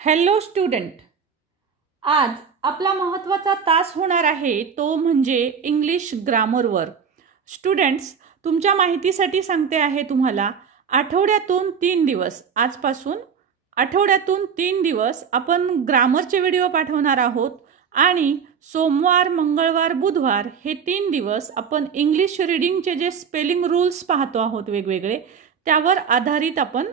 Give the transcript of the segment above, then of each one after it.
Hello student, आज आपला महत्त्वाचा तास होणार आहे तो म्हणजे इंग्लिश ग्रामरवर। स्टुडंट्स, तुमच्या माहितीसाठी सांगते आहे तुम्हाला, आठवड्यातून 3 दिवस आजपासून आठवड्यातून 3 दिवस आपण ग्रामरचे व्हिडिओ पाठवणार आहोत आणि सोमवार, मंगळवार, बुधवार हे 3 दिवस आपण इंग्लिश रीडिंगचे जे स्पेलिंग रूल्स पाहतो आहोत वेगवेगळे, त्यावर आधारित आपण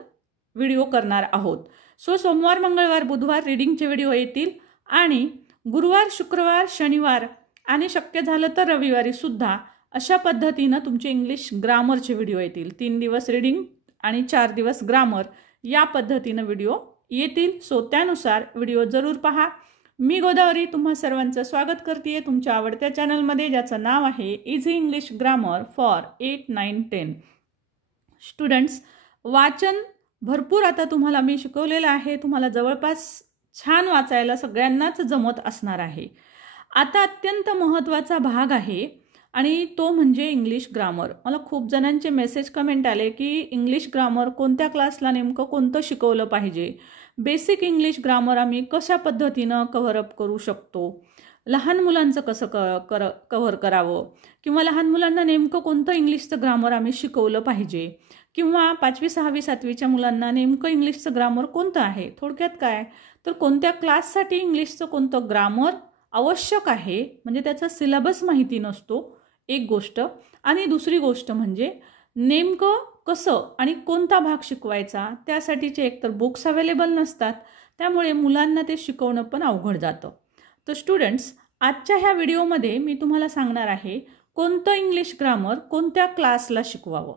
व्हिडिओ करणार आहोत। सो सोमवार, मंगळवार, बुधवार रीडिंगचे व्हिडिओ येतील आणि गुरुवार, शुक्रवार, शनिवार आणि शक्य झालं तर रविवारी सुद्धा अशा पद्धतीने तुमचे इंग्लिश ग्रामरचे व्हिडिओ येतील। 3 दिवस रीडिंग आणि 4 दिवस ग्रामर या पद्धतीने व्हिडिओ येतील। सो त्यानुसार व्हिडिओ जरूर पहा। मी गोदावरी तुम्हा सर्वांचं स्वागत करते तुमच्या आवडत्या चॅनलमध्ये, ज्याचं नाव आहे easy English grammar for 8, 9, 10। Students, वाचन भरपूर आता तुम्हाला मी शिकवलेलं आहे, तुम्हाला जवळपास छान वाचायला सगळ्यांनाच जमत असणार आहे। आता अत्यंत महत्त्वाचा भाग आहे आणि तो म्हणजे इंग्लिश ग्रामर। मला खूप जणांचे मेसेज कमेंट आले की इंग्लिश ग्रामर कोणत्या क्लासला नेमकं कोणतं शिकवलं पाहिजे, बेसिक इंग्लिश ग्रामर आम्ही कशा पद्धतीनं कव्हर अप करू शकतो, लहान मुलांचं कसं कव्हर करावं, किंवा लहान मुलांना नेमकं कोणतं इंग्लिशचं ग्रामर आम्ही शिकवलं पाहिजे, किंवा 5वी, 6वी, 7वीच्या मुलांना नेमकं इंग्लिशचं ग्रामर कोणतं आहे। थोडक्यात काय तर कोणत्या क्लाससाठी इंग्लिशचं कोणतं ग्रामर आवश्यक आहे, म्हणजे त्याचा सिलेबस माहिती नसतो एक गोष्ट, आणि दुसरी गोष्ट म्हणजे नेमकं कसं आणि कोणता भाग शिकवायचा त्यासाठीचे एकतर बुक्स अवेलेबल नसतात, त्यामुळे मुलांना ते शिकवणं पण अवघड जातं। तर स्टुडंट्स, आजच्या ह्या व्हिडिओमध्ये मी तुम्हाला सांगणार आहे कोणतं इंग्लिश ग्रामर कोणत्या क्लासला शिकवावं।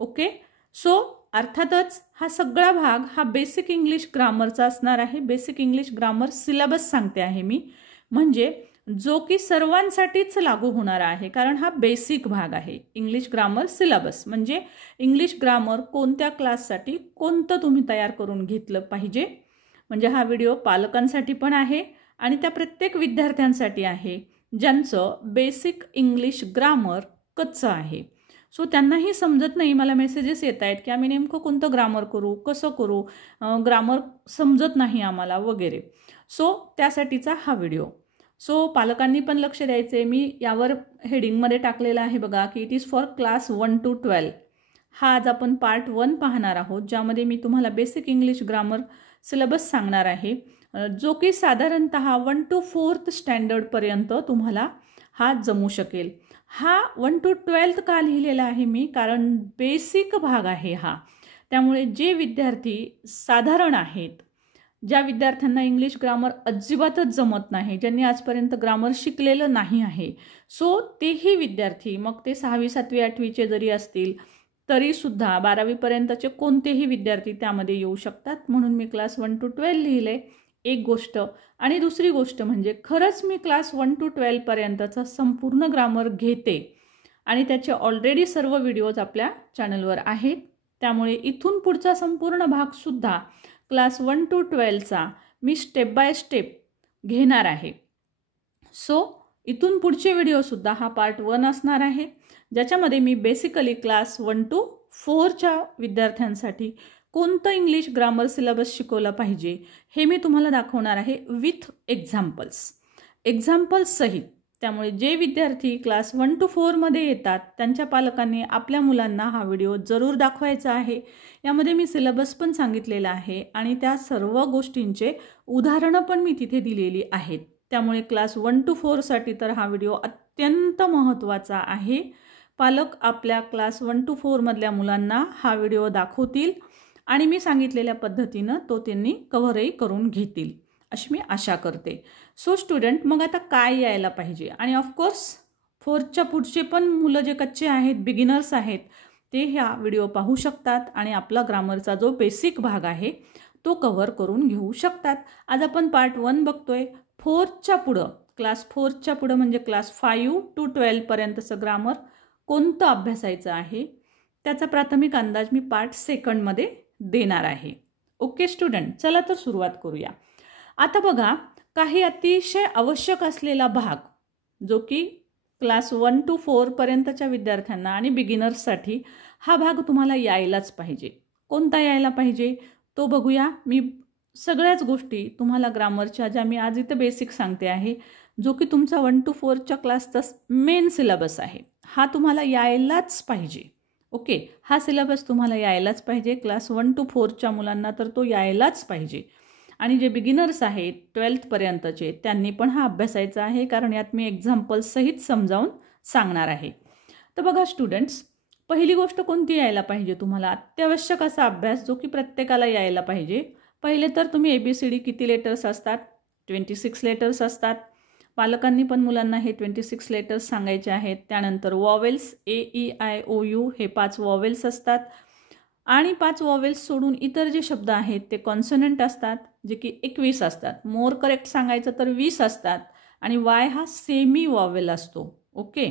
ओके, सो अर्थातच हा सगळा भाग हा बेसिक इंग्लिश ग्रामरचा असणार आहे। बेसिक इंग्लिश ग्रामर सिलेबस सांगते आहे मी, म्हणजे जो की सर्वांसाठीच लागू होणार आहे, कारण हा बेसिक भाग आहे। इंग्लिश ग्रामर सिलेबस म्हणजे इंग्लिश ग्रामर कोणत्या क्लाससाठी कोणतं तुम्ही तयार करून घेतलं पाहिजे, म्हणजे हा व्हिडिओ पालकांसाठी पण आहे आणि त्या प्रत्येक विद्यार्थ्यांसाठी आहे ज्यांचं बेसिक इंग्लिश ग्रामर कच्चं आहे। सो त्यांनाही समजत नाही, मला मेसेजेस येत आहेत की आम्ही नेमकं कोणतं ग्रामर करू, कसं करू, ग्रामर समजत नाही आम्हाला वगैरे। सो त्यासाठीचा हा व्हिडिओ। सो पालकांनी पण लक्ष द्यायचे। मी यावर हेडिंगमध्ये टाकलेलं आहे बघा की it is for class 1 to 12। हा आज आपण पार्ट 1 पाहणार आहोत, ज्यामध्ये मी तुम्हाला बेसिक इंग्लिश ग्रामर सिलेबस सांगणार आहे, जो की साधारणतः 1 to 4th स्टँडर्डपर्यंत तुम्हाला हा जमू शकेल। हा 1 to 12th का लिहिलेला आहे मी, कारण बेसिक भाग आहे हा, त्यामुळे जे विद्यार्थी साधारण आहेत, ज्या विद्यार्थ्यांना इंग्लिश ग्रामर अजिबातच जमत नाही, ज्यांनी आजपर्यंत ग्रामर शिकलेलं नाही आहे, सो तेही विद्यार्थी, मग ते 6वी, 7वी, 8वीचे जरी असतील तरीसुद्धा 12वीपर्यंतचे कोणतेही विद्यार्थी त्यामध्ये येऊ शकतात, म्हणून मी क्लास 1 to 12 लिहिले एक गोष्ट। आणि दुसरी गोष्ट म्हणजे खरंच मी क्लास 1 to 12 पर्यंतचा संपूर्ण ग्रामर घेते आणि त्याचे ऑलरेडी सर्व व्हिडिओज आपल्या चॅनलवर आहेत, त्यामुळे इथून पुढचा संपूर्ण भागसुद्धा क्लास 1 to 12चा मी स्टेप बाय स्टेप घेणार आहे। सो इथून पुढचे व्हिडिओसुद्धा हा पार्ट 1 असणार आहे, ज्याच्यामध्ये मी बेसिकली क्लास 1 to 4च्या विद्यार्थ्यांसाठी कोणतं इंग्लिश ग्रामर सिलेबस शिकवला पाहिजे हे मी तुम्हाला दाखवणार आहे विथ एक्झाम्पल्स सहित। त्यामुळे जे विद्यार्थी क्लास 1 to 4 मध्ये येतात त्यांच्या पालकांनी आपल्या मुलांना हा व्हिडिओ जरूर दाखवायचा आहे। यामध्ये मी सिलेबस पण सांगितलेला आहे आणि त्या सर्व गोष्टींचे उदाहरणं पण मी तिथे दिलेली आहेत, त्यामुळे क्लास 1 to 4 साठी तर हा व्हिडिओ अत्यंत महत्त्वाचा आहे। पालक आपल्या क्लास 1 to 4 मधल्या मुलांना हा व्हिडिओ दाखवतील आणि मी सांगितलेल्या पद्धतीनं तो त्यांनी कव्हरही करून घेतील अशी मी आशा करते। सो स्टुडंट, मग आता काय यायला पाहिजे, आणि ऑफकोर्स 4च्या पुढचे पण मुलं जे कच्चे आहेत, बिगिनर्स आहेत, ते ह्या व्हिडिओ पाहू शकतात आणि आपला ग्रामरचा जो बेसिक भाग आहे तो कव्हर करून घेऊ शकतात। आज आपण पार्ट 1 बघतोय। 4च्या पुढं, क्लास 4च्या पुढं म्हणजे क्लास 5 to 12 पर्यंतचं ग्रामर कोणतं अभ्यासायचं आहे त्याचा प्राथमिक अंदाज मी पार्ट 2 मध्ये देणार आहे। ओके स्टुडंट, चला तर सुरुवात करूया। आता बघा, काही अतिशय आवश्यक असलेला भाग जो की क्लास 1 to 4 पर्यंतच्या विद्यार्थ्यांना आणि बिगिनर्ससाठी हा भाग तुम्हाला यायलाच पाहिजे। कोणता यायला पाहिजे तो बघूया। मी सगळ्याच गोष्टी तुम्हाला ग्रामरच्या ज्या मी आज इथं बेसिक सांगते आहे, जो की तुमचा 1 to 4च्या क्लासचा मेन सिलेबस आहे, हा तुम्हाला यायलाच पाहिजे. ओके, हा सिलेबस तुम्हाला यायलाच पाहिजे. क्लास 1 to 4च्या मुलांना तर तो यायलाच पाहिजे. आणि जे बिगिनर्स आहेत 12th पर्यंतचे त्यांनी पण हा अभ्यासायचा आहे, कारण यात मी एक्झाम्पल्ससहित समजावून सांगणार आहे. तर बघा स्टुडंट्स, पहिली गोष्ट कोणती यायला पाहिजे तुम्हाला? अत्यावश्यक असा अभ्यास जो की प्रत्येकाला यायला पाहिजे. पहिले तर तुम्ही ABCD किती लेटर्स असतात? 26 लेटर्स असतात. पालकांनी पण मुलांना हे 26 लेटर्स सांगायचे आहेत. त्यानंतर वॉवेल्स AEIOU हे 5 वॉवेल्स असतात. आणि 5 वॉवेल्स सोडून इतर जे शब्द आहेत ते कॉन्सोनंट असतात, जे की 21 असतात. मोर करेक्ट सांगायचं तर 20 असतात. आणि वाय हा सेमी वॉवेल असतो. ओके,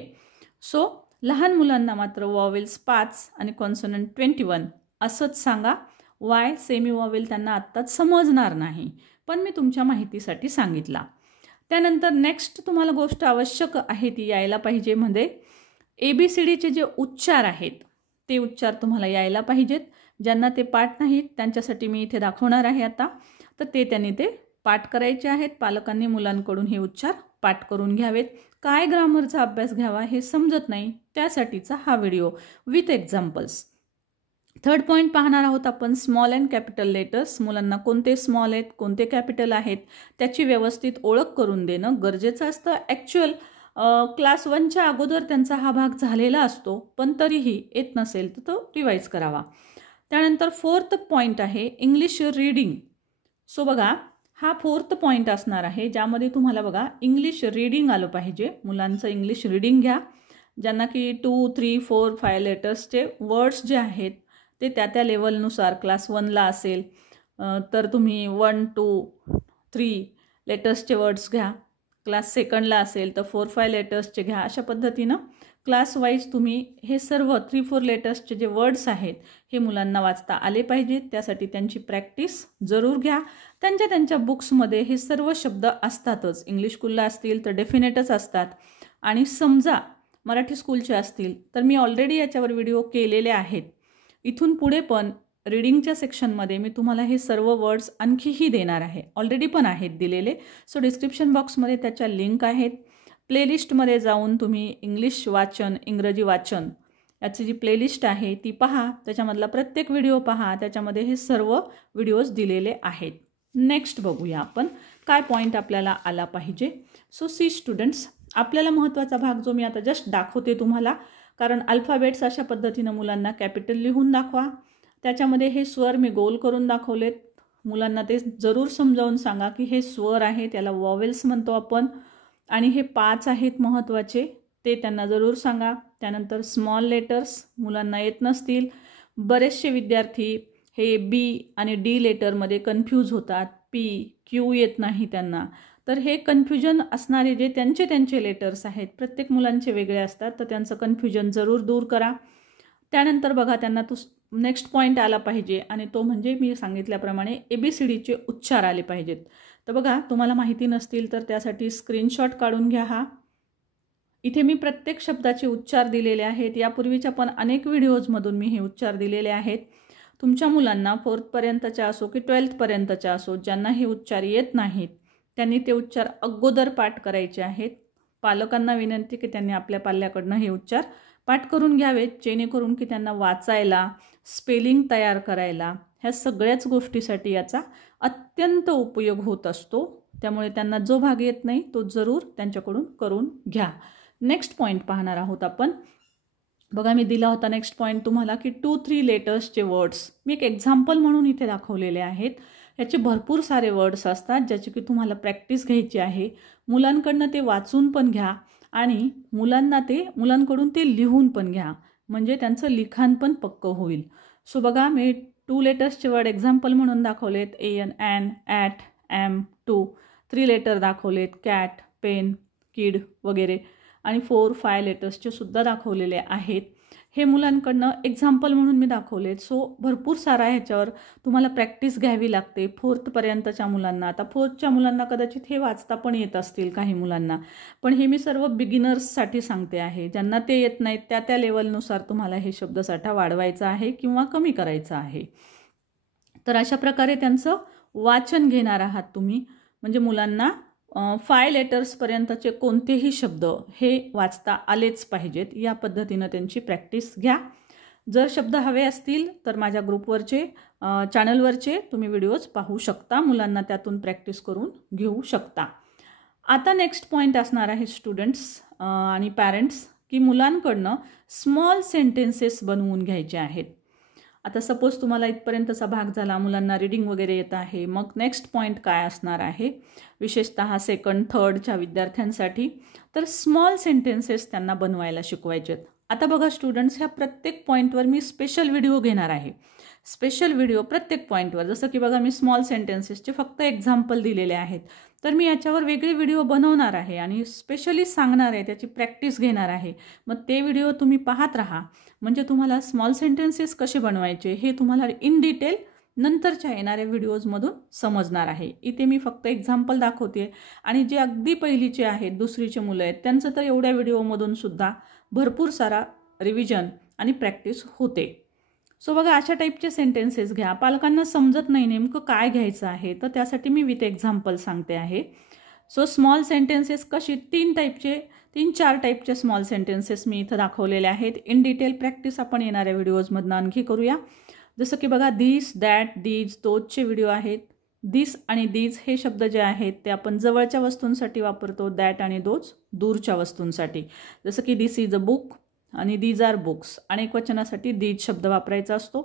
सो लहान मुलांना मात्र वॉवेल्स 5 आणि कॉन्सोनंट 21 असंच सांगा. वाय सेमी वॉवेल त्यांना आत्ताच समजणार नाही, पण मी तुमच्या माहितीसाठी सांगितला. त्यानंतर नेक्स्ट तुम्हाला गोष्ट आवश्यक आहे ती यायला पाहिजे मध्ये ABCDचे जे उच्चार आहेत ते उच्चार तुम्हाला यायला पाहिजेत. ज्यांना ते पाठ नाहीत त्यांच्यासाठी मी इथे दाखवणार आहे आता, तर ते त्यांनी ते पाठ करायचे आहेत. पालकांनी मुलांकडून हे उच्चार पाठ करून घ्यावेत. काय ग्रामरचा अभ्यास घ्यावा हे समजत नाही, त्यासाठीचा हा video with examples. Third point पाहणार आहोत आपण, स्मॉल अँड कॅपिटल लेटर्स. मुलांना कोणते स्मॉल आहेत कोणते कॅपिटल आहेत त्याची व्यवस्थित ओळख करून देणं गरजेचं असतं. ॲक्च्युअल क्लास 1च्या अगोदर त्यांचा हा भाग झालेला असतो, पण तरीही येत नसेल तर तो रिवाईज करावा. त्यानंतर फोर्थ पॉईंट आहे इंग्लिश रीडिंग. सो बघा, हा फोर्थ पॉईंट असणार आहे, ज्यामध्ये तुम्हाला बघा इंग्लिश रीडिंग आलं पाहिजे. मुलांचं इंग्लिश रीडिंग घ्या. ज्यांना की 2, 3, 4, 5 लेटर्सचे वर्ड्स जे आहेत ते त्या लेवलनुसार, क्लास 1ला असेल तर तुम्ही 1, 2, 3 लेटर्सचे वर्ड्स घ्या. क्लास 2ला असेल तर 4, 5 लेटर्सचे घ्या. अशा पद्धतीनं क्लास वाईज तुम्ही हे सर्व 3, 4 लेटर्सचे जे वर्ड्स आहेत हे मुलांना वाचता आले पाहिजेत. त्यासाठी त्यांची प्रॅक्टिस जरूर घ्या. त्यांच्या बुक्समध्ये हे सर्व शब्द असतातच. इंग्लिश स्कूलला असतील तर डेफिनेटच असतात. आणि समजा मराठी स्कूलचे असतील तर मी ऑलरेडी याच्यावर व्हिडिओ केलेले आहेत. इथून पुढे पण रीडिंगच्या सेक्शनमध्ये मी तुम्हाला हे सर्व वर्ड्स आणखीही देणार आहे. ऑलरेडी पण आहेत दिलेले. सो डिस्क्रिप्शन बॉक्समध्ये त्याच्या लिंक आहेत. प्लेलिस्टमध्ये जाऊन तुम्ही इंग्लिश वाचन, इंग्रजी वाचन याची जी प्लेलिस्ट आहे ती पहा. त्याच्यामधला प्रत्येक व्हिडिओ पहा. त्याच्यामध्ये हे सर्व व्हिडिओज दिलेले आहेत. नेक्स्ट बघूया आपण काय पॉईंट आपल्याला आला पाहिजे. सो सी स्टुडंट्स, आपल्याला महत्त्वाचा भाग जो मी आता जस्ट दाखवते तुम्हाला, कारण अल्फाबेट्स अशा पद्धतीनं मुलांना कॅपिटल लिहून दाखवा. त्याच्यामध्ये हे स्वर मी गोल करून दाखवलेत. मुलांना ते जरूर समजावून सांगा की हे स्वर आहे, त्याला वॉवेल्स म्हणतो आपण, आणि हे 5 आहेत महत्त्वाचे, ते त्यांना जरूर सांगा. त्यानंतर स्मॉल लेटर्स मुलांना येत नसतील. बरेचसे विद्यार्थी हे B आणि D लेटरमध्ये कन्फ्यूज होतात. P, Q येत नाही त्यांना. तर हे कन्फ्युजन असणारे जे त्यांचे लेटर्स आहेत, प्रत्येक मुलांचे वेगळे असतात, तर त्यांचं कन्फ्युजन जरूर दूर करा. त्यानंतर बघा त्यांना तो नेक्स्ट पॉईंट आला पाहिजे, आणि तो म्हणजे मी सांगितल्याप्रमाणे ABCDचे उच्चार आले पाहिजेत. तर बघा, तुम्हाला माहिती नसतील तर त्यासाठी स्क्रीनशॉट काढून घ्या. हा इथे मी प्रत्येक शब्दाचे उच्चार दिलेले आहेत. यापूर्वीच्या पण अनेक व्हिडिओजमधून मी हे उच्चार दिलेले आहेत. तुमच्या मुलांना 4th पर्यंतच्या असो की 12th पर्यंतच्या असो, ज्यांना हे उच्चार येत नाहीत त्यांनी ते उच्चार अगोदर पाठ करायचे आहेत. पालकांना विनंती की त्यांनी आपल्या पाल्याकडनं हे उच्चार पाठ करून घ्यावेत, जेणेकरून की त्यांना वाचायला, स्पेलिंग तयार करायला, ह्या सगळ्याच गोष्टीसाठी याचा अत्यंत उपयोग होत असतो. त्यामुळे त्यांना जो भाग येत नाही तो जरूर त्यांच्याकडून करून घ्या. नेक्स्ट पॉईंट पाहणार आहोत आपण. बघा, मी दिला होता नेक्स्ट पॉईंट तुम्हाला की 2, 3 लेटर्सचे वर्ड्स मी एक एक्झाम्पल म्हणून इथे दाखवलेले आहेत. याचे भरपूर सारे वर्ड्स असतात ज्याची की तुम्हाला प्रॅक्टिस घ्यायची आहे. मुलांकडनं ते वाचून पण घ्या आणि मुलांकडून ते लिहून पण घ्या, म्हणजे त्यांचं लिखाण पण पक्कं होईल. सो बघा, मी 2 लेटर्सचे वर्ड एक्झाम्पल म्हणून दाखवलेत. AN, AN, AT, AM, TO. 3 letter दाखवलेत, कॅट, पेन, किड वगैरे. आणि 4, 5 लेटर्सचे सुद्धा दाखवलेले आहेत. हे मुलांकडनं एक्झाम्पल म्हणून मी दाखवलेत. सो भरपूर सारा ह्याच्यावर तुम्हाला प्रॅक्टिस घ्यावी लागते 4th पर्यंतच्या मुलांना. आता 4thच्या मुलांना कदाचित हे वाचता पण येत असतील काही मुलांना, पण हे मी सर्व बिगिनर्ससाठी सांगते आहे. ज्यांना ते येत नाहीत त्या लेवलनुसार तुम्हाला हे शब्दसाठा वाढवायचा आहे किंवा कमी करायचा आहे. तर अशा प्रकारे त्यांचं वाचन घेणार आहात तुम्ही, म्हणजे मुलांना 5 लेटर्सपर्यंतचे कोणतेही शब्द हे वाचता आलेच पाहिजेत. या पद्धतीनं त्यांची प्रॅक्टिस घ्या. जर शब्द हवे असतील तर माझ्या ग्रुपवरचे चॅनलवरचे तुम्ही व्हिडिओज पाहू शकता, मुलांना त्यातून प्रॅक्टिस करून घेऊ शकता. आता नेक्स्ट पॉईंट असणार आहे स्टुडंट्स आणि पॅरेंट्स, की मुलांकडनं स्मॉल सेंटेन्सेस बनवून घ्यायचे आहेत. आता सपोज तुम्हाला इथपर्यंतचा भाग झाला, मुलांना रीडिंग वगैरे येत आहे, मग नेक्स्ट पॉईंट काय असणार आहे, विशेषतः सेकंड थर्डच्या विद्यार्थ्यांसाठी तर स्मॉल सेंटेन्सेस त्यांना बनवायला शिकवायचे आहेत. आता बघा स्टुडंट्स, ह्या प्रत्येक पॉईंटवर मी स्पेशल व्हिडिओ घेणार आहे. स्पेशल व्हिडिओ प्रत्येक पॉईंटवर, जसं की बघा मी स्मॉल सेंटेन्सेसचे फक्त एक्झाम्पल दिलेले आहेत, तर मी याच्यावर वेगळे व्हिडिओ बनवणार आहे आणि स्पेशली सांगणार आहे, त्याची प्रॅक्टिस घेणार आहे. मग ते व्हिडिओ तुम्ही पाहत राहा, म्हणजे तुम्हाला स्मॉल सेंटेन्सेस कसे बनवायचे हे तुम्हाला इन डिटेल नंतरच्या येणाऱ्या व्हिडिओजमधून समजणार आहे. इथे मी फक्त एक्झाम्पल दाखवते आणि जे अगदी पहिलीचे आहेत, दुसरीचे मुलं आहेत, त्यांचं तर एवढ्या व्हिडिओमधून सुद्धा भरपूर सारा रिव्हिजन आणि प्रॅक्टिस होते. सो बघा अशा टाईपचे सेंटेन्सेस घ्या. पालकांना समजत नाही नेमकं काय घ्यायचं आहे, तर त्यासाठी मी विथ एक्झाम्पल सांगते आहे. सो स्मॉल सेंटेन्सेस कशी 3-4 टाईपचे स्मॉल सेंटेन्सेस मी इथं दाखवलेले आहेत. इन डिटेल प्रॅक्टिस आपण येणाऱ्या व्हिडिओजमधनं आणखी करूया. जसं की बघा दिस, दॅट, दीज, तोचचे व्हिडिओ आहेत. दिस आणि दीज हे शब्द जे आहेत ते आपण जवळच्या वस्तूंसाठी वापरतो, दॅट आणि दोज दूरच्या वस्तूंसाठी. जसं की दिस इज अ बुक आणि दीज आर बुक्स, अनेक वचनासाठी दीज शब्द वापरायचा असतो.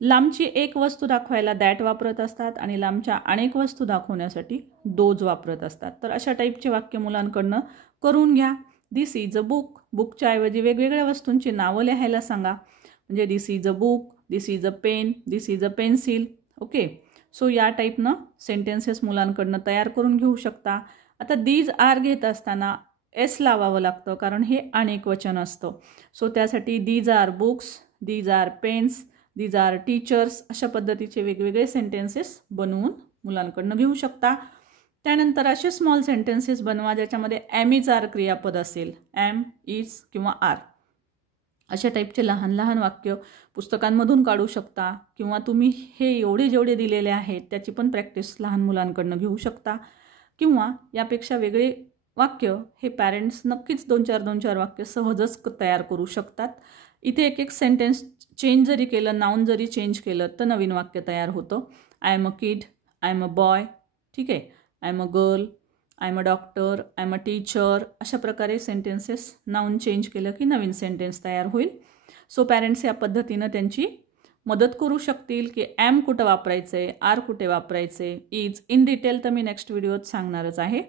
लांबची एक वस्तू दाखवायला दॅट वापरत असतात आणि लांबच्या अनेक वस्तू दाखवण्यासाठी दोज वापरत असतात. तर अशा टाईपचे वाक्य मुलांकडनं करून घ्या. दिस इज अ बुक, बुकच्या ऐवजी वेगवेगळ्या वस्तूंची नावं लिहायला सांगा. म्हणजे this is a book, this is a pen, this is a pencil. Okay, so या टाईपनं सेंटेन्सेस मुलांकडनं तयार करून घेऊ शकता. आता दीज आर घेत असताना एस लावावं लागतं, कारण हे अनेक वचन असतं. सो त्यासाठी these are books, these are pens, these are teachers, अशा पद्धतीचे वेगवेगळे सेंटेन्सेस बनवून मुलांकडनं घेऊ शकता. त्यानंतर असे स्मॉल सेंटेन्सेस बनवा ज्याच्यामध्ये एम इज आर क्रियापद असेल, एम, इज किंवा आर. अशा टाईपचे लहान लहान वाक्य पुस्तकांमधून काढू शकता किंवा तुम्ही हे एवढे जेवढे दिलेले आहेत त्याची पण प्रॅक्टिस लहान मुलांकडनं घेऊ शकता. किंवा यापेक्षा वेगळे वाक्य हे पॅरेंट्स नक्कीच 2-4 वाक्य सहजच तयार करू शकतात. इथे एक सेंटेन्स चेंज जरी केलं, नाउन जरी चेंज केलं तर नवीन वाक्य तयार होतं. I am a kid, I am a boy, ठीक आहे, I am a girl, I am a doctor, I am a teacher. अशा प्रकारे सेंटेन्सेस नाउन चेंज केलं की नवीन सेंटेन्स तयार होईल. सो पॅरेंट्स या पद्धतीनं त्यांची मदत करू शकतील की एम कुठं वापरायचं आहे, आर कुठे वापरायचे, इज. इन डिटेल तर मी नेक्स्ट व्हिडिओत सांगणारच आहे.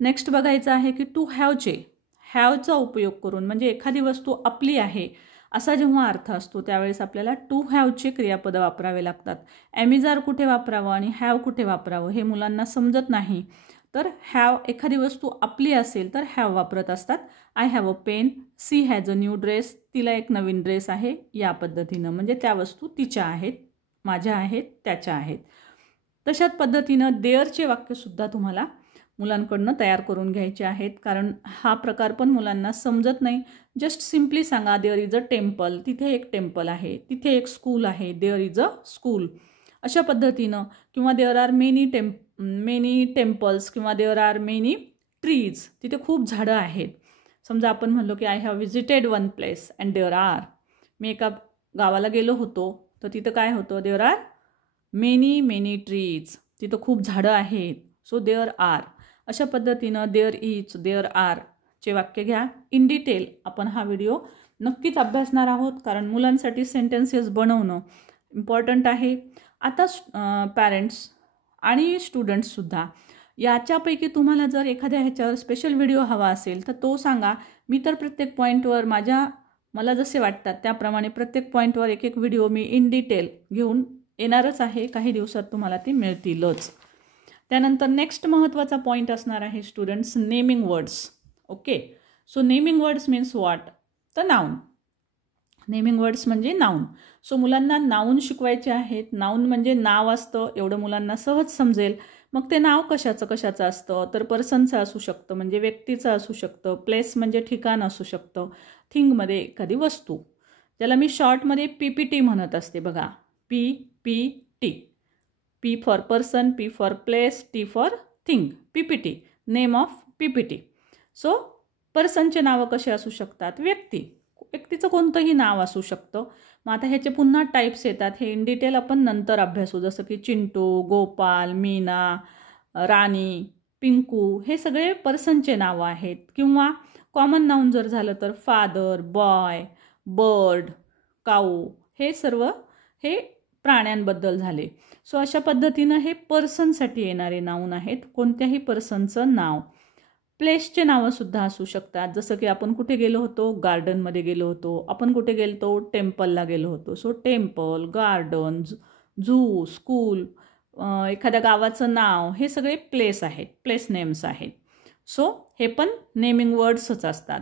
नेक्स्ट बघायचं आहे की टू हॅवचे, हॅवचा उपयोग करून, म्हणजे एखादी वस्तू आपली आहे असा जेव्हा अर्थ असतो त्यावेळेस आपल्याला टू हॅवचे क्रियापद वापरावे लागतात. एम इज आर कुठे वापरावं आणि हॅव कुठे वापरावं हे मुलांना समजत नाही. तर हॅव, एखादी वस्तू आपली असेल तर हॅव वापरत असतात. I have a pen, she has a new dress, तिला एक नवीन ड्रेस आहे, या पद्धतीनं, म्हणजे त्या वस्तू तिच्या आहेत, माझ्या आहेत, त्याच्या आहेत. तशाच पद्धतीनं देअरचे वाक्यसुद्धा तुम्हाला मुलांकडनं तयार करून घ्यायचे आहेत, कारण हा प्रकार पण मुलांना समजत नाही. जस्ट सिम्पली सांगा देअर इज अ टेम्पल, तिथे एक टेम्पल आहे, तिथे एक स्कूल आहे, देअर इज अ स्कूल, अशा पद्धतीनं. किंवा देअर आर मेनी टेम्पल्स किंवा देअर आर मेनी ट्रीज, तिथे खूप झाडं आहेत. समजा आपण म्हणलो की I have visited one place and there are, मी एका गावाला गेलो होतो तर तिथं काय होतं, देअर आर मेनी ट्रीज, तिथं खूप झाडं आहेत. So there are. अशा पद्धतीनं देअर इज, देअर आर चे वाक्य घ्या. इन डिटेल आपण हा व्हिडिओ नक्कीच अभ्यासणार आहोत, कारण मुलांसाठी सेंटेन्सेस बनवणं इम्पॉर्टंट आहे. आता पॅरेंट्स आणि स्टुडंट्ससुद्धा याच्यापैकी तुम्हाला जर एखाद्या ह्याच्यावर स्पेशल व्हिडिओ हवा असेल तर तो सांगा. मी तर प्रत्येक पॉईंटवर मला जसे वाटतात त्याप्रमाणे प्रत्येक पॉईंटवर एक व्हिडिओ मी इन डिटेल घेऊन येणारच आहे. काही दिवसात तुम्हाला ते मिळतीलच. त्यानंतर नेक्स्ट महत्त्वाचा पॉईंट असणार आहे students, naming words. Okay, so naming words means what, तर नाऊन. नेमिंग वर्ड्स म्हणजे नाऊन. सो मुलांना नाऊन शिकवायचे आहेत. नाऊन म्हणजे नाव असतं, एवढं मुलांना सहज समजेल. मग ते नाव कशाचं असतं, तर पर्सनचं असू शकतं, म्हणजे व्यक्तीचं असू शकतं. प्लेस म्हणजे ठिकाण असू शकतं. थिंगमध्ये एखादी वस्तू, ज्याला मी शॉर्टमध्ये PPT म्हणत असते बघा, PPT. P for person, P for place, T for thing. PPT, name of PPT. So पर्सनचे नावं कसे असू शकतात? व्यक्तीचं कोणतंही नाव असू शकतं. मग आता ह्याचे पुन्हा टाईप्स येतात, हे इन डिटेल आपण नंतर अभ्यासू. जसं की चिंटू, गोपाल, मीना, राणी, पिंकू, हे सगळे पर्सनचे नावं आहेत. किंवा कॉमन नाऊन जर झालं तर फादर, बॉय, बर्ड, काऊ, हे सर्व हे प्राण्यांबद्दल झाले. सो अशा पद्धतीनं हे पर्सनसाठी येणारे नाऊन आहेत. कोणत्याही पर्सनचं नाव. प्लेसचे नावंसुद्धा असू शकतात. जसं की आपण कुठे गेलो होतो? गार्डनमध्ये गेलो होतो. आपण कुठे गेलो? टेम्पलला गेलो होतो. So temple, garden, zoo, school, एखाद्या गावाचं नाव, हे सगळे प्लेस आहेत, प्लेस नेम्स आहेत. सो हे पण नेमिंग वर्ड्सच असतात.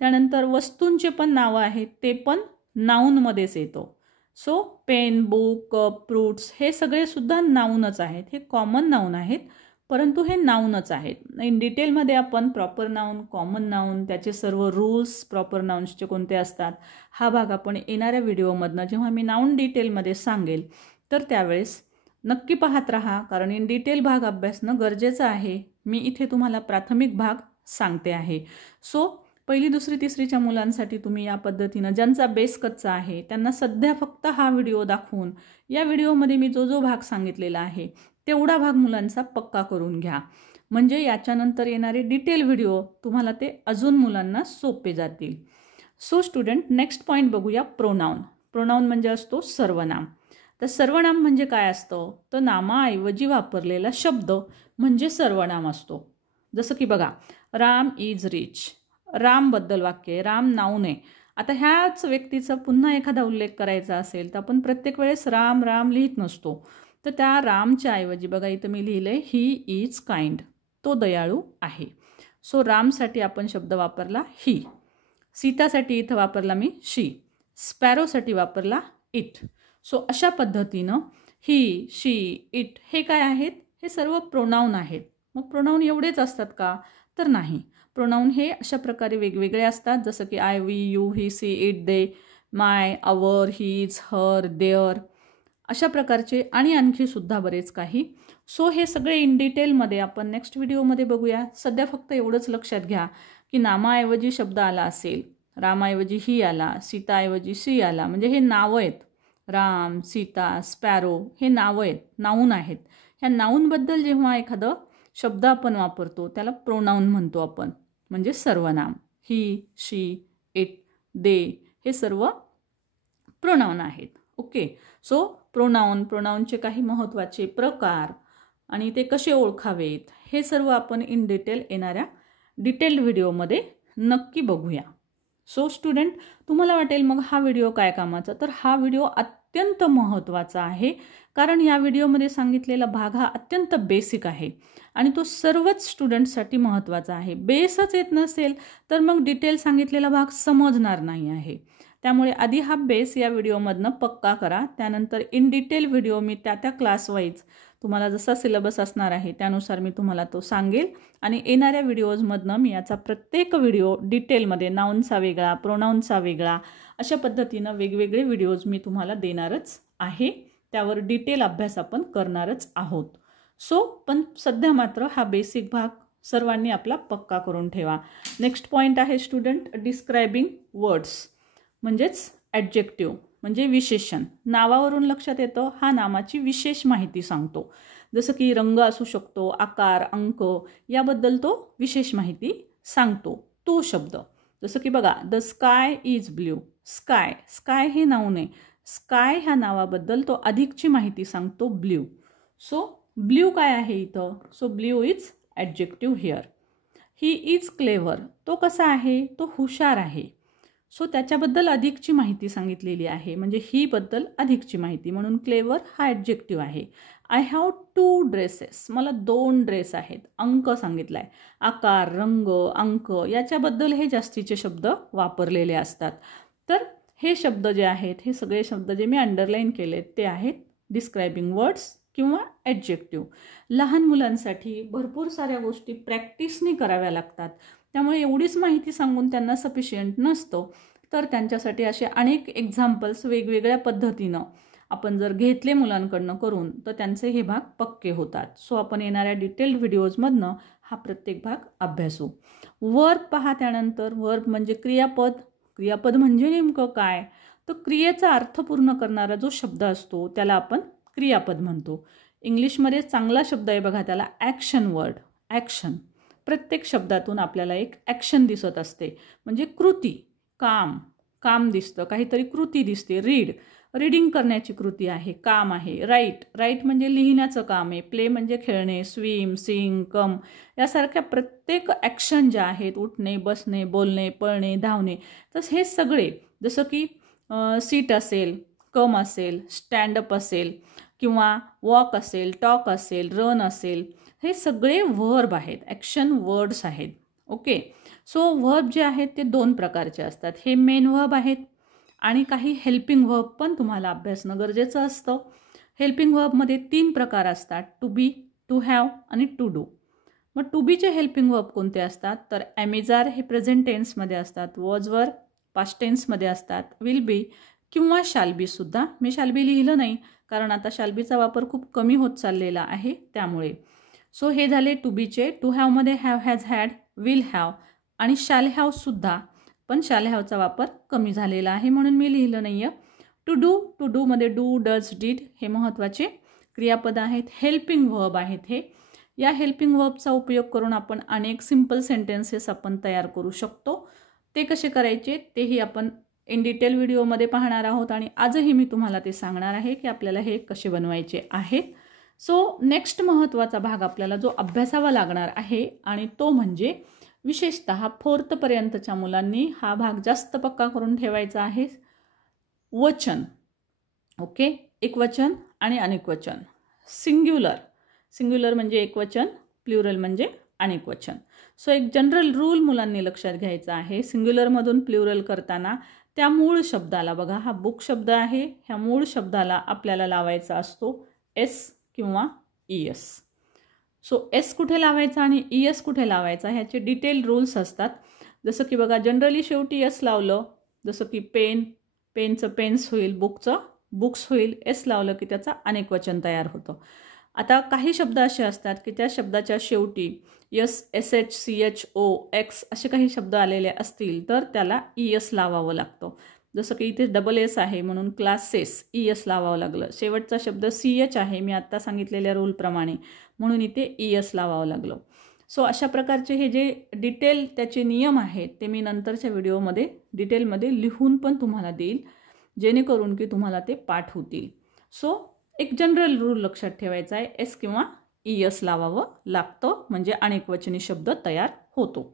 त्यानंतर वस्तूंचे पण नावं आहेत, ते पण नाऊनमध्येच येतो. So pen, book, cup, fruits, हे सगळेसुद्धा नाऊनच आहेत. हे कॉमन नाऊन आहेत, परंतु हे नाऊनच आहेत. इन डिटेलमध्ये आपण प्रॉपर नाऊन, कॉमन नाऊन, त्याचे सर्व रूल्स, प्रॉपर नाऊन्सचे कोणते असतात, हा भाग आपण येणाऱ्या व्हिडिओमधनं जेव्हा मी नाऊन डिटेलमध्ये सांगेल तर त्यावेळेस नक्की पाहत राहा, कारण इन डिटेल भाग अभ्यासणं गरजेचं आहे. मी इथे तुम्हाला प्राथमिक भाग सांगते आहे. सो पहिली, दुसरी, तिसरीच्या मुलांसाठी तुम्ही या पद्धतीनं, ज्यांचा बेस कच्चा आहे त्यांना सध्या फक्त हा व्हिडिओ दाखवून या व्हिडिओमध्ये मी जो भाग सांगितलेला आहे तेवढा भाग मुलांचा पक्का करून घ्या. म्हणजे याच्यानंतर येणारे डिटेल व्हिडिओ तुम्हाला ते अजून मुलांना सोपे जातील. सो स्टुडंट, नेक्स्ट पॉईंट बघूया, प्रोनाऊन. प्रोनाऊन म्हणजे असतो सर्वनाम. तर सर्वनाम म्हणजे काय असतं? तर नामाऐवजी वापरलेला शब्द म्हणजे सर्वनाम असतो. जसं की बघा, राम इज रिच. रामबद्दल वाक्य आहे, राम नाऊन आहे. आता ह्याच व्यक्तीचा पुन्हा एखादा उल्लेख करायचा असेल तर आपण प्रत्येक वेळेस राम राम लिहित नसतो. तर त्या रामच्या ऐवजी बघा इथं मी लिहिलं आहे ही इज काइंड. तो दयाळू आहे. सो रामसाठी आपण शब्द वापरला ही. सीतासाठी इथं वापरला मी शी. स्पॅरोसाठी वापरला इट. सो अशा पद्धतीनं ही, शी, इट हे काय आहेत? हे सर्व प्रोनाऊन आहेत. मग प्रोनाऊन एवढेच असतात का? तर नाही. प्रोनाऊन हे अशा प्रकारे वेगवेगळे असतात. जसं की I, we, you, he, she, it, they, my, our, his, her, their, अशा प्रकारचे आणि आणखीसुद्धा बरेच काही. सो हे सगळे इन डिटेलमध्ये आपण नेक्स्ट व्हिडिओमध्ये बघूया. सध्या फक्त एवढंच लक्षात घ्या की नामाऐवजी शब्द आला असेल, रामाऐवजी ही आला, सीताऐवजी सी आला, म्हणजे हे नावं आहेत. राम, सीता, स्पॅरो हे नावं आहेत, नाऊन आहेत. ह्या नाऊनबद्दल जेव्हा एखादं शब्द आपण वापरतो त्याला प्रोनाऊन म्हणतो आपण, म्हणजे सर्वनाम. ही, शी, इट, दे हे सर्व प्रोनाऊन आहेत. ओके. सो प्रोनाऊनचे काही महत्त्वाचे प्रकार आणि ते कसे ओळखावेत हे सर्व आपण इन डिटेल येणाऱ्या डिटेल्ड व्हिडिओमध्ये नक्की बघूया. सो स्टुडंट, तुम्हाला वाटेल मग हा व्हिडिओ काय कामाचा? तर हा व्हिडिओ अत्यंत महत्त्वाचा आहे, कारण या व्हिडिओमध्ये सांगितलेला भाग हा अत्यंत बेसिक आहे आणि तो सर्वच स्टुडंटसाठी महत्त्वाचा आहे. बेसच येत नसेल तर मग डिटेल सांगितलेला भाग समजणार नाही आहे. त्यामुळे आधी हा बेस या व्हिडिओमधनं पक्का करा. त्यानंतर इन डिटेल व्हिडिओ मी त्या क्लास वाईज तुम्हाला जसा सिलेबस असणार आहे त्यानुसार मी तुम्हाला तो सांगेल आणि येणाऱ्या व्हिडिओजमधनं मी याचा प्रत्येक व्हिडिओ डिटेलमध्ये, नाऊनचा वेगळा, प्रोनाऊनचा वेगळा, अशा पद्धतीनं वेगवेगळे व्हिडिओज मी तुम्हाला देणारच आहे. त्यावर डिटेल अभ्यास आपण करणारच आहोत. सो पण सध्या मात्र हा बेसिक भाग सर्वांनी आपला पक्का करून ठेवा. नेक्स्ट पॉईंट आहे स्टुडंट, डिस्क्रायबिंग वर्ड्स म्हणजेच ॲडजेक्टिव्ह म्हणजे विशेषण. नावावरून लक्षात येतं हा नामाची विशेष माहिती सांगतो. जसं की रंग असू शकतो, आकार, अंक, याबद्दल तो विशेष माहिती सांगतो तो शब्द. जसं की बघा, the sky is blue. Sky, sky हे नाऊन आहे. स्काय ह्या नावाबद्दल तो अधिकची माहिती सांगतो ब्ल्यू. सो ब्ल्यू काय आहे इथं? So blue is adjective here. He is clever. तो कसा आहे? तो हुशार आहे. सो त्याच्याबद्दल अधिकची माहिती सांगितलेली आहे, म्हणजे ही बद्दल अधिकची माहिती, म्हणून क्लेवर हा ॲडजेक्टिव्ह आहे. I have 2 dresses. मला 2 ड्रेस आहेत. अंक सांगितला आहे. आकार, रंग, अंक याच्याबद्दल हे जास्तीचे शब्द वापरलेले असतात. तर हे शब्द जे आहेत, हे सगळे शब्द जे मी अंडरलाईन केलेत ते आहेत डिस्क्रायबिंग वर्ड्स किंवा ॲडजेक्टिव्ह. लहान मुलांसाठी भरपूर साऱ्या गोष्टी प्रॅक्टिसनी कराव्या लागतात. त्यामुळे एवढीच माहिती सांगून त्यांना सफिशियंट नसतं. तर त्यांच्यासाठी असे अनेक एक्झाम्पल्स वेगवेगळ्या पद्धतीनं आपण जर घेतले मुलांकडनं करून तर त्यांचे हे भाग पक्के होतात. सो आपण येणाऱ्या डिटेल्ड व्हिडिओजमधनं हा प्रत्येक भाग अभ्यासू. वर्ब पहा. त्यानंतर वर्ब म्हणजे क्रियापद. क्रियापद म्हणजे नेमकं काय? तर क्रियेचा अर्थ पूर्ण करणारा जो शब्द असतो त्याला आपण क्रियापद म्हणतो. इंग्लिशमध्ये चांगला शब्द आहे बघा त्याला ॲक्शन वर्ड. ॲक्शन. प्रत्येक शब्दातून आपल्याला एक ॲक्शन दिसत असते, म्हणजे कृती, काम दिसतं, काहीतरी कृती दिसते. रीडिंग करण्याची कृती आहे, काम आहे. राईट म्हणजे लिहिण्याचं काम आहे. प्ले म्हणजे खेळणे. स्विम, सिंग, कम यासारख्या प्रत्येक ॲक्शन ज्या आहेत, उठणे, बसणे, बोलणे, पळणे, धावणे, तर हे सगळे जसं की सीट असेल, कम असेल, स्टँडअप असेल किंवा वॉक असेल, टॉक असेल, रन असेल, हे सगळे वर्ब आहेत, ॲक्शन वर्ड्स आहेत. ओके. सो वर्ब जे आहेत ते 2 प्रकारचे असतात. हे मेन वर्ब आहेत आणि काही हेल्पिंग वर्ब पण तुम्हाला अभ्यासणं गरजेचं असतं. हेल्पिंग वर्बमध्ये 3 प्रकार असतात, टू बी, टू हॅव आणि टू डू. मग टू बीचे हेल्पिंग वर्ब कोणते असतात? तर ॲमेजार हे प्रेझेंट टेन्समध्ये असतात, वॉज वर पास्ट टेन्समध्ये असतात, विल बी किंवा शाल बी सुद्धा. मी शाल बी लिहिलं नाही कारण आता शाल बीचा वापर खूप कमी होत चाललेला आहे त्यामुळे. सो हे झाले टू बीचे. टू हॅवमध्ये have, has, had, will have आणि शाल हॅव सुद्धा, पण शाल हॅवचा वापर कमी झालेला आहे म्हणून मी लिहिलं नाही आहे. टू डूमध्ये डू, डज, डीड हे महत्त्वाचे क्रियापद आहेत, हेल्पिंग वर्ब आहेत हे. या हेल्पिंग वर्बचा उपयोग करून आपण अनेक सिम्पल सेंटेन्सेस आपण तयार करू शकतो. ते कसे करायचे तेही आपण इन डिटेल व्हिडिओमध्ये पाहणार आहोत आणि आजही मी तुम्हाला ते सांगणार आहे की आपल्याला हे कसे बनवायचे आहेत. सो नेक्स्ट महत्त्वाचा भाग आपल्याला जो अभ्यासावा लागणार आहे आणि तो म्हणजे विशेषतः 4th पर्यंतच्या मुलांनी हा भाग जास्त पक्का करून ठेवायचा आहे. वचन. ओके. एकवचन आणि अनेकवचन. सिंग्युलर म्हणजे एकवचन, प्लुरल म्हणजे अनेकवचन. सो एक जनरल रूल मुलांनी लक्षात घ्यायचा आहे. सिंग्युलरमधून प्लुरल करताना त्या मूळ शब्दाला बघा, हा बुक शब्द आहे, ह्या मूळ शब्दाला आपल्याला लावायचा असतो एस किंवा ES. सो एस कुठे लावायचा आणि ES कुठे लावायचा ह्याचे डिटेल रूल्स असतात. जसं की बघा जनरली शेवटी एस लावलं, जसं की पेनचं पेन्स होईल, बुकचं बुक्स होईल. एस लावलं की त्याचा अनेकवचन तयार होतं. आता काही शब्द असे असतात की त्या शब्दाच्या शेवटी SH, CH, O, X असे काही शब्द आलेले असतील तर त्याला ES लावावं लागतं. जसं की इथे SS आहे म्हणून क्लासेस ES लावावं लागलं. शेवटचा शब्द CH आहे मी आत्ता सांगितलेल्या रूलप्रमाणे म्हणून इथे ES लावावं लागलं. सो अशा प्रकारचे हे जे डिटेल त्याचे नियम आहेत ते मी नंतरच्या व्हिडिओमध्ये डिटेलमध्ये लिहून पण तुम्हाला देईल जेणेकरून की तुम्हाला ते पाठ होतील. सो एक जनरल रूल लक्षात ठेवायचा आहे, एस किंवा ES लावावं लागतं म्हणजे अनेकवचनी शब्द तयार होतो.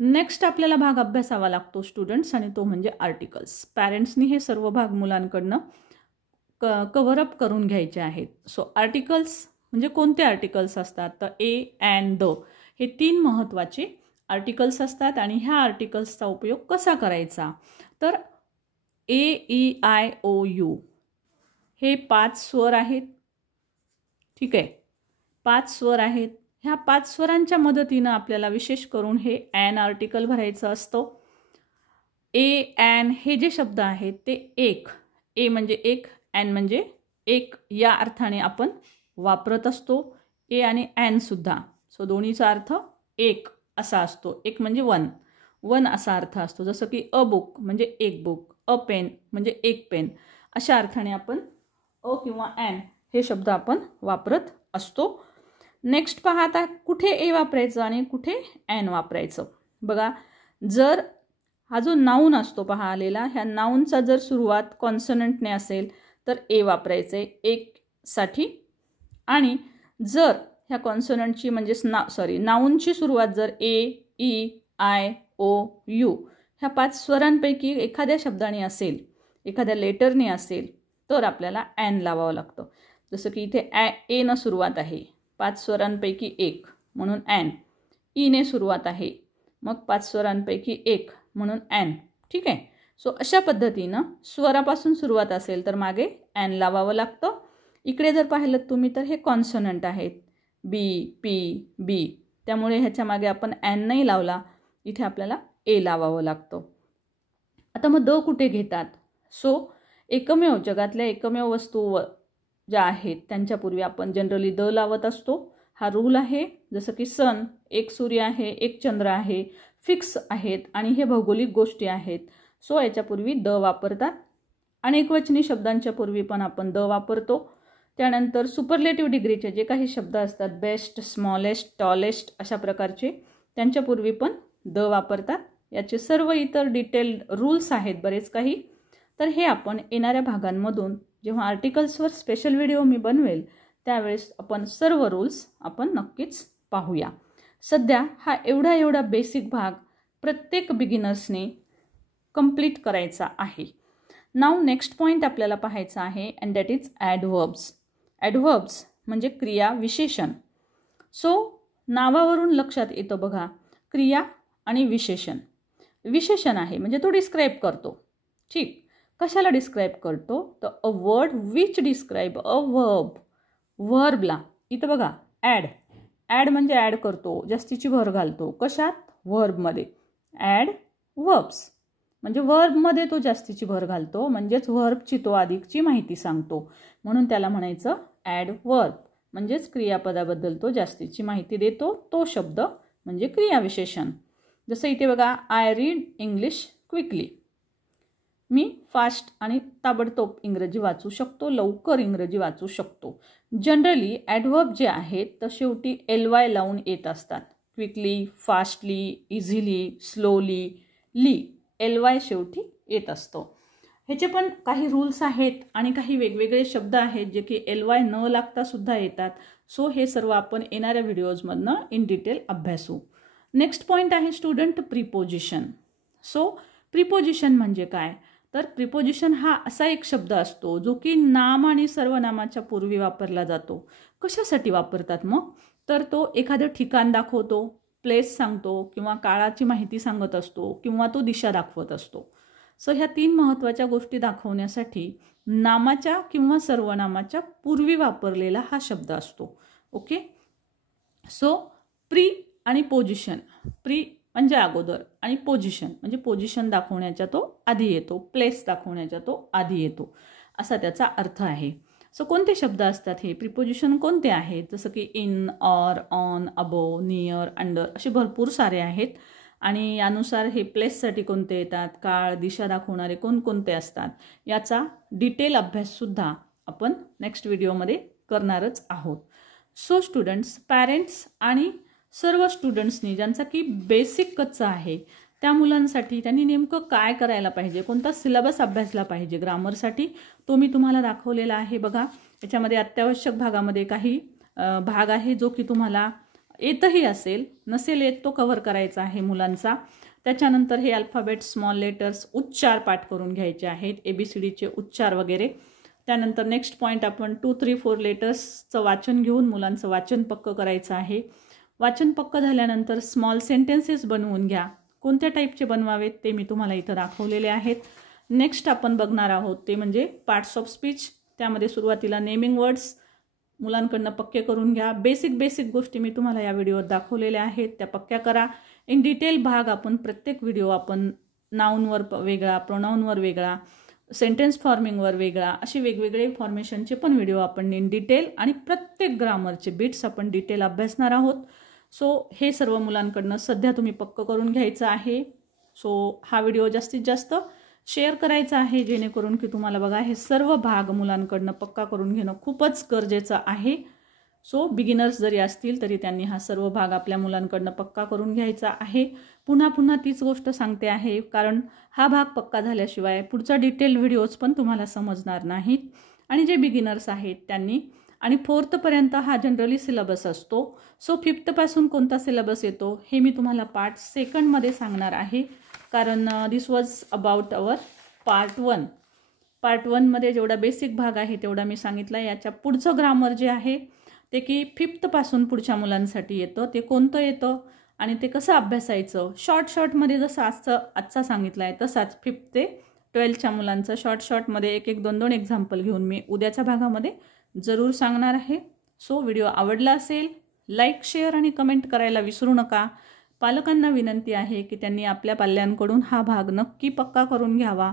नेक्स्ट आपल्याला भाग अभ्यासावा लागतो स्टुडंट्स आणि तो म्हणजे आर्टिकल्स. पॅरेंट्सनी हे सर्व भाग मुलांकडनं कव्हरअप करून घ्यायचे आहेत. सो आर्टिकल्स म्हणजे कोणते आर्टिकल्स असतात तर ए, अँड, द हे 3 महत्त्वाचे आर्टिकल्स असतात आणि ह्या आर्टिकल्सचा उपयोग कसा करायचा तर AEIOU हे 5 स्वर आहेत. ठीक आहे, 5 स्वर आहेत. ह्या 5 स्वरांच्या मदतीनं आपल्याला विशेष करून हे ॲन आर्टिकल भरायचं असतं. ए, ॲन हे जे शब्द आहेत ते एक, ए म्हणजे एक, ॲन म्हणजे एक या अर्थाने आपण वापरत असतो. ए आणि ॲन सुद्धा. सो दोन्हीचा अर्थ एक असा असतो. एक म्हणजे वन असा अर्थ असतो. जसं की अ बुक म्हणजे एक बुक, अ पेन म्हणजे एक पेन अशा अर्थाने आपण अ किंवा ॲन हे शब्द आपण वापरत असतो. नेक्स्ट पहा आता कुठे ए वापरायचं आणि कुठे ॲन वापरायचं. बघा जर हा जो नाऊन असतो पहा आलेला, ह्या नाऊनचा जर सुरुवात कॉन्सनंटने असेल तर ए वापरायचं आहे एक साठी आणि जर ह्या कॉन्सोनंटची म्हणजे नाऊनची सुरुवात जर AEIOU ह्या 5 स्वरांपैकी एखाद्या शब्दाने असेल, एखाद्या लेटरने असेल तर आपल्याला ॲन लावावं लागतं. जसं की इथे ए न सुरुवात आहे, 5 स्वरांपैकी एक म्हणून ॲन. ईने सुरुवात आहे मग 5 स्वरांपैकी एक म्हणून ॲन. ठीक आहे. सो अशा पद्धतीनं स्वरापासून सुरुवात असेल तर मागे ॲन लावावं लागतं. इकडे जर पाहिलं तुम्ही तर हे कॉन्सोनंट आहेत, बी, पी, बी, त्यामुळे ह्याच्या मागे आपण ॲन नाही लावला, इथे आपल्याला ए लावावं लागतं. आता मग द कुठे घेतात. सो एकमेव जगातल्या एकमेव वस्तू ज्या आहेत त्यांच्यापूर्वी आपण जनरली द लावत असतो. हा रूल आहे. जसं की सन, एक सूर्य आहे, एक चंद्र आहे, फिक्स आहेत आणि हे भौगोलिक गोष्टी आहेत. सो याच्यापूर्वी द वापरतात. अनेकवचनी शब्दांच्या पूर्वी पण आपण द वापरतो. त्यानंतर सुपरलेटिव्ह डिग्रीचे जे काही शब्द असतात, बेस्ट, स्मॉलेस्ट, टॉलेस्ट अशा प्रकारचे, त्यांच्यापूर्वी पण द वापरतात. याचे सर्व इतर डिटेल्ड रूल्स आहेत बरेच काही. तर हे आपण येणाऱ्या भागांमधून जेव्हा आर्टिकल्सवर स्पेशल व्हिडिओ मी बनवेल त्यावेळेस आपण सर्व रूल्स आपण नक्कीच पाहूया. सध्या हा एवढा बेसिक भाग प्रत्येक बिगिनर्सने कंप्लीट करायचा आहे. नाव नेक्स्ट पॉईंट आपल्याला पाहायचा आहे अँड दॅट इज ॲडव्हर्ब्स. ॲडव्हर्ब्स म्हणजे क्रिया विशेषण. सो नावावरून लक्षात येतं बघा, क्रिया आणि विशेषण. विशेषण आहे म्हणजे तो डिस्क्राईब करतो. ठीक, कशाला डिस्क्राईब करतो? तर a word which describe a verb. वर्बला इथं बघा ॲड म्हणजे ॲड करतो, जास्तीची भर घालतो. कशात? वर्बमध्ये. ॲड वर्ब्स म्हणजे वर्बमध्ये तो जास्तीची भर घालतो, म्हणजेच वर्बची तो अधिकची माहिती सांगतो. म्हणून त्याला म्हणायचं ॲडवर्ब, म्हणजेच क्रियापदाबद्दल तो जास्तीची माहिती देतो. तो शब्द म्हणजे क्रियाविशेषण. जसं इथे बघा, I read English quickly. Me fast आणि ताबडतोब इंग्रजी वाचू शकतो, लवकर इंग्रजी वाचू शकतो. जनरली ॲडव्हर्ब जे आहेत तर शेवटी ly लावून येत असतात. Quickly, fastly, easily, slowly, ly शेवटी येत असतो. ह्याचे पण काही रूल्स आहेत आणि काही वेगवेगळे शब्द आहेत जे की ly न लागता सुद्धा येतात. सो हे सर्व आपण येणाऱ्या व्हिडिओजमधनं इन डिटेल अभ्यासू. नेक्स्ट पॉईंट आहे स्टुडंट प्रिपोजिशन. सो प्रिपोजिशन म्हणजे काय? तर प्रिपोजिशन हा असा एक शब्द असतो जो की नाम आणि सर्वनामाच्या पूर्वी वापरला जातो. कशासाठी वापरतात मग? तर तो एखादं ठिकाण दाखवतो, प्लेस सांगतो किंवा काळाची माहिती सांगत असतो किंवा तो दिशा दाखवत असतो. सो ह्या 3 महत्त्वाच्या गोष्टी दाखवण्यासाठी नामाच्या किंवा सर्वनामाच्या पूर्वी वापरलेला हा शब्द असतो. ओके. सो प्री आणि पोजिशन. प्री म्हणजे अगोदर आणि पोजिशन म्हणजे पोजिशन दाखवण्याच्या तो आधी येतो, प्लेस दाखवण्याच्या तो आधी येतो, असा त्याचा अर्थ आहे. सो कोणते शब्द असतात हे? प्रिपोजिशन कोणते आहेत? जसं की in, or, on, above, near, under असे भरपूर सारे आहेत. आणि यानुसार हे प्लेससाठी कोणते येतात, काळ, दिशा दाखवणारे कोणकोणते असतात, याचा डिटेल अभ्याससुद्धा आपण नेक्स्ट व्हिडिओमध्ये करणारच आहोत. सो स्टुडंट्स, पॅरेंट्स आणि सर्व स्टुडंट्सनी ज्यांचा की बेसिक कच्चा आहे त्या मुलांसाठी त्यांनी नेमकं काय करायला पाहिजे, कोणता सिलेबस अभ्यासला पाहिजे ग्रामरसाठी, तो मी तुम्हाला दाखवलेला आहे. बघा, याच्यामध्ये अत्यावश्यक भागामध्ये काही भाग आहे जो की तुम्हाला येतही असेल, नसेल येत तो कव्हर करायचा आहे मुलांचा. त्याच्यानंतर हे अल्फाबेट, स्मॉल लेटर्स, उच्चार पाठ करून घ्यायचे आहेत, ABCDचे उच्चार वगैरे. त्यानंतर नेक्स्ट पॉईंट आपण 2, 3, 4 लेटर्सचं वाचन घेऊन मुलांचं वाचन पक्क करायचं आहे. वाचन पक्क झाल्यानंतर स्मॉल सेंटेन्सेस बनवून घ्या. कोणत्या टाईपचे बनवावेत ते मी तुम्हाला इथं दाखवलेले आहेत. नेक्स्ट आपण बघणार आहोत ते म्हणजे पार्ट्स ऑफ स्पीच. त्यामध्ये सुरुवातीला नेमिंग वर्ड्स मुलांकडनं पक्के करून घ्या. बेसिक गोष्टी मी तुम्हाला या व्हिडिओत दाखवलेल्या आहेत, त्या पक्क्या करा. इन डिटेल भाग आपण प्रत्येक व्हिडिओ आपण नाऊनवर वेगळा, प्रोनाऊनवर वेगळा, सेंटेन्स फॉर्मिंगवर वेगळा, असे वेगवेगळे फॉर्मेशनचे पण व्हिडिओ आपण इन डिटेल आणि प्रत्येक ग्रामरचे बिट्स आपण डिटेल अभ्यासणार आहोत. सो हे सर्व मुलांकडनं सध्या तुम्ही पक्क करून घ्यायचं आहे. सो हा व्हिडिओ जास्तीत जास्त शेअर करायचा आहे जेणेकरून की तुम्हाला बघा हे सर्व भाग मुलांकडनं पक्का करून घेणं खूपच गरजेचं आहे. सो बिगिनर्स जरी असतील तरी त्यांनी हा सर्व भाग आपल्या मुलांकडनं पक्का करून घ्यायचा आहे. पुन्हा तीच गोष्ट सांगते आहे, कारण हा भाग पक्का झाल्याशिवाय पुढचा डिटेल व्हिडिओज पण तुम्हाला समजणार नाहीत. आणि जे बिगिनर्स आहेत त्यांनी, आणि 4th पर्यंत हा जनरली सिलेबस असतो. सो 5th पासून कोणता सिलेबस येतो हे मी तुम्हाला पार्ट 2 मध्ये सांगणार आहे, कारण this was about our part 1. Part 1 मध्ये जेवढा बेसिक भाग आहे तेवढा मी सांगितला. याच्या पुढचं ग्रामर जे आहे ते की 5th पासून पुढच्या मुलांसाठी येतं, ते कोणतं येतं आणि ते कसं अभ्यासायचं. शॉर्टमध्ये जसं आजचा सांगितलं आहे तसाच 5th ते 12च्या मुलांचं शॉर्टमध्ये 1-2 एक्झाम्पल घेऊन मी उद्याच्या भागामध्ये जरूर सांगणार आहे. सो व्हिडिओ आवडला असेल लाईक, शेअर आणि कमेंट करायला विसरू नका. पालकांना विनंती आहे की त्यांनी आपल्या पाल्यांकडून हा भाग नक्की पक्का करून घ्यावा.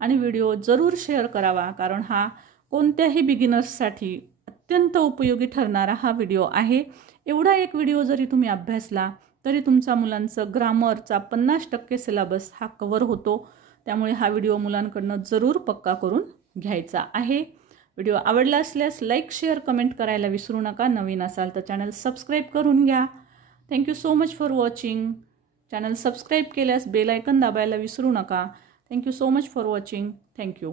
आणि व्हिडिओ जरूर शेअर करावा, कारण हा कोणत्याही बिगिनर्ससाठी अत्यंत उपयोगी ठरणारा हा व्हिडिओ आहे. एवढा एक व्हिडिओ जरी तुम्ही अभ्यासला तरी तुमचा मुलांचं ग्रामरचा 50% सिलेबस हा कव्हर होतो. त्यामुळे हा व्हिडिओ मुलांकडनं जरूर पक्का करून घ्यायचा आहे. व्हिडिओ आवडला असल्यास लाईक, शेअर, कमेंट करायला विसरू नका. नवीन असाल तर चॅनल सबस्क्राईब करून घ्या. Thank you so much for watching. Channel subscribe केल्यास बेल आयकन दाबायला विसरू नका. Thank you so much for watching. Thank you.